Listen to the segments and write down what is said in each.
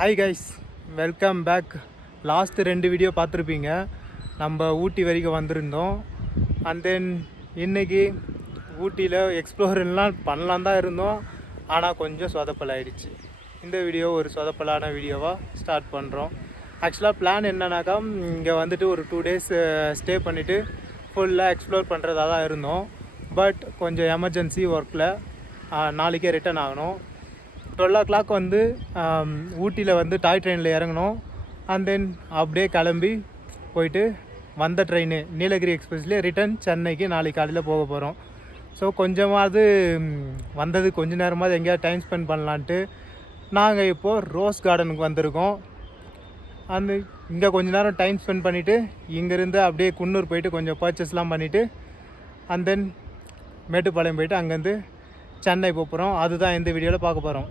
Hi guys, welcome back. Last 2 video பார்த்துருப்பீங்க. நம்ம ஊட்டி வரைக்கும் வந்திருந்தோம். அண்ட் தென் இன்றைக்கி ஊட்டியில் எக்ஸ்ப்ளோரெல்லாம் பண்ணலாம் தான் இருந்தோம். ஆனால் கொஞ்சம் சொதப்பல் ஆகிடுச்சு. இந்த வீடியோ ஒரு சொதப்பலான வீடியோவாக ஸ்டார்ட் பண்ணுறோம். ஆக்சுவலாக பிளான் என்னன்னாக்கா, இங்கே வந்துட்டு ஒரு 2 days ஸ்டே பண்ணிவிட்டு ஃபுல்லாக எக்ஸ்ப்ளோர் பண்ணுறதா தான் இருந்தோம். பட் கொஞ்சம் எமர்ஜென்சி ஒர்க்கில் நாளைக்கே ரிட்டர்ன் ஆகணும். 12 o'clock வந்து ஊட்டியில் வந்து டாய் ட்ரெயினில் இறங்கணும். அண்ட் தென் அப்படியே கிளம்பி போயிட்டு வந்த ட்ரெயின் நீலகிரி எக்ஸ்பிரஸ்லேயே ரிட்டன் சென்னைக்கு நாளைக்கு காலையில் போக போகிறோம். ஸோ கொஞ்சமாவது வந்தது கொஞ்ச நேரமாவது எங்கேயாவது டைம் ஸ்பெண்ட் பண்ணலான்ட்டு நாங்கள் இப்போது ரோஸ் கார்டனுக்கு வந்திருக்கோம். அந்த இங்கே கொஞ்ச நேரம் டைம் ஸ்பெண்ட் பண்ணிவிட்டு இங்கேருந்து அப்படியே குன்னூர் போயிட்டு கொஞ்சம் பர்ச்சேஸ்லாம் பண்ணிவிட்டு அண்ட் தென் மேட்டுப்பாளையம் போயிட்டு அங்கேருந்து சென்னை போகிறோம். அதுதான் இந்த வீடியோவில் பார்க்க போகிறோம்.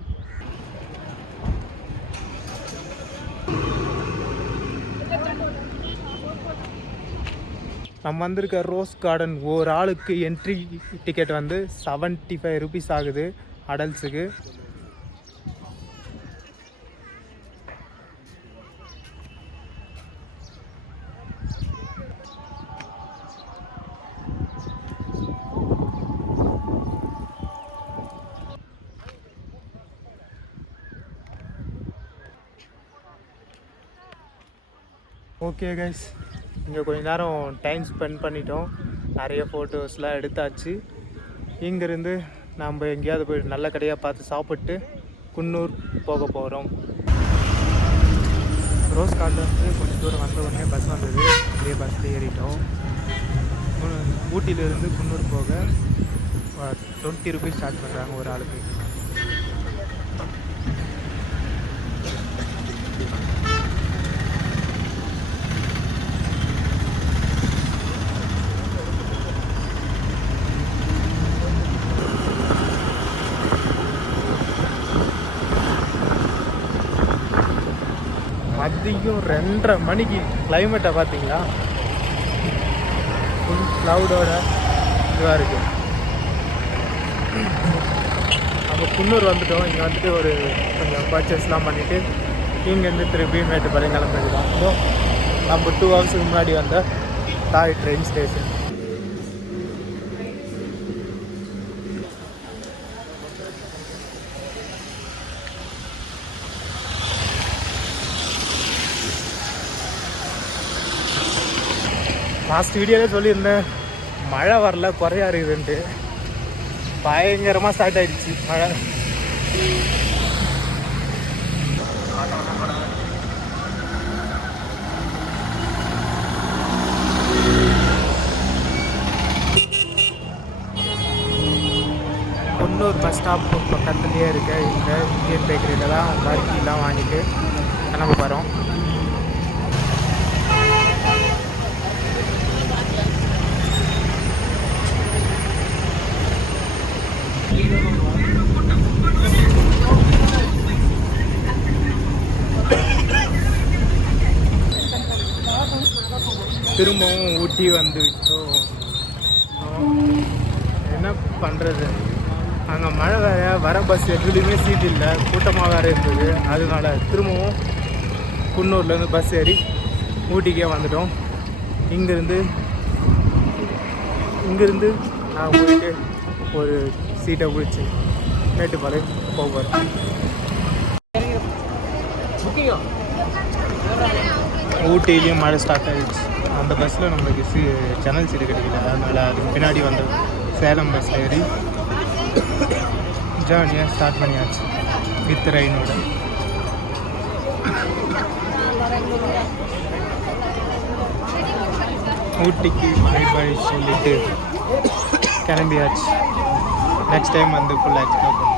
நம்ம வந்திருக்க ரோஸ் கார்டன் ஒரு ஆளுக்கு என்ட்ரி டிக்கெட் வந்து 75 rupees ஆகுது அடல்ட்ஸுக்கு. ஓகே கைஸ், இங்கே கொஞ்ச நேரம் டைம் ஸ்பெண்ட் பண்ணிட்டோம். நிறைய ஃபோட்டோஸ்லாம் எடுத்தாச்சு. இங்கேருந்து நம்ம எங்கேயாவது போய் நல்ல கடையாக பார்த்து சாப்பிட்டு குன்னூர் போக போகிறோம். ரோஸ் கார்டன்லேருந்து கொஞ்சம் தூரம் வந்த உடனே பஸ் வந்தது. அப்படியே பஸ்ஸில் ஏறிட்டோம். ஊட்டியிலேருந்து குன்னூர் போக 20 rupees சார்ஜ் பண்ணுறாங்க ஒரு ஆளுக்கு. மதியம் 2:30 மணிக்கு கிளைமேட்டை பார்த்தீங்களா? ஃபுல் க்ளவுடோட இதுவாக இருக்குது. நம்ம குன்னூர் வந்துட்டோம். இங்கே வந்துட்டு ஒரு கொஞ்சம் பர்ச்சேஸ்லாம் பண்ணிவிட்டு இங்கேருந்து திருப்பி மேட்டுப்பாளையம் கிளம்பிடலாம். ஸோ நம்ம 2 hours முன்னாடி வந்த டாய் ட்ரெயின் ஸ்டேஷன். லாஸ்ட் வீடியோவே சொல்லியிருந்தேன் மழை வரல, குறையா இருக்குதுன்ட்டு. பயங்கரமாக ஸ்டார்ட் ஆகிடுச்சு மழை. குன்னூர் பஸ் ஸ்டாப் பக்கத்துலேயே இருக்க இந்த இந்தியன் பேக்கரியில் தான் பர்கிலாம் வாங்கிட்டு கிளம்ப போகிறோம். திரும்பவும் ஊட்டி வந்து விட்டோம். என்ன பண்ணுறது, அங்கே மழை வேறு, வர பஸ் எதுலேயுமே சீட் இல்லை, கூட்டமாக வேறு இருந்தது. அதனால திரும்பவும் குன்னூர்லேருந்து பஸ் ஏறி ஊட்டிக்கே வந்துட்டோம். இங்கேருந்து நான் போயிட்டு ஒரு சீட்டை பிடிச்சி மேட்டுப்பாளையம் போகிறேன். ஊட்டிலையும் மழை ஸ்டார்ட் ஆகிடுச்சு. அந்த பஸ்ஸில் நம்மளுக்கு ஜன்னல் சீட்டு கிடைக்கல. அதனால் அதுக்கு பின்னாடி வந்த சேலம் பஸ் ஏறி ஜேர்னியாக ஸ்டார்ட் பண்ணியாச்சு வித் ரெயினோட. ஊட்டிக்கு பை பை சொல்லிட்டு கிளம்பியாச்சு. நெக்ஸ்ட் டைம் வந்து ஃபுல்லாக எக்ஸ்ப்ளோர் பண்ணுவோம்.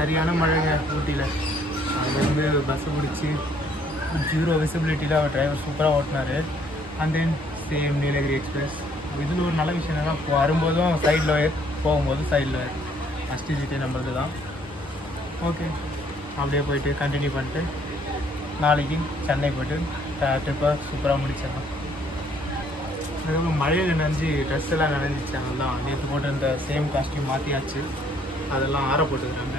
சரியான மழைங்க ஊட்டியில். அங்கேருந்து பஸ்ஸு பிடிச்சி 0 விசிபிலிட்டியில் அவர் டிரைவர் சூப்பராக ஓட்டினார். And then same Nilgiri express. இதில் ஒரு நல்ல விஷயம் என்னென்னா வரும்போதும் சைடில் ஒயர், போகும்போதும் சைடில் ஒயர். ஃபஸ்ட்டு சீட்டே நம்மளது தான். ஓகே, அப்படியே போயிட்டு கண்டினியூ பண்ணிட்டு நாளைக்கு சென்னை போய்ட்டு ட்ரிப்பை சூப்பராக முடிச்சிடலாம். அதுக்கப்புறம் மழையில் நனைஞ்சி ட்ரெஸ் எல்லாம் நனைஞ்சிச்சு. அதெல்லாம் நேற்று போட்டு இந்த சேம் காஸ்ட்யூம் மாற்றியாச்சு. அதெல்லாம் ஆற போட்டுக்கிறாங்க.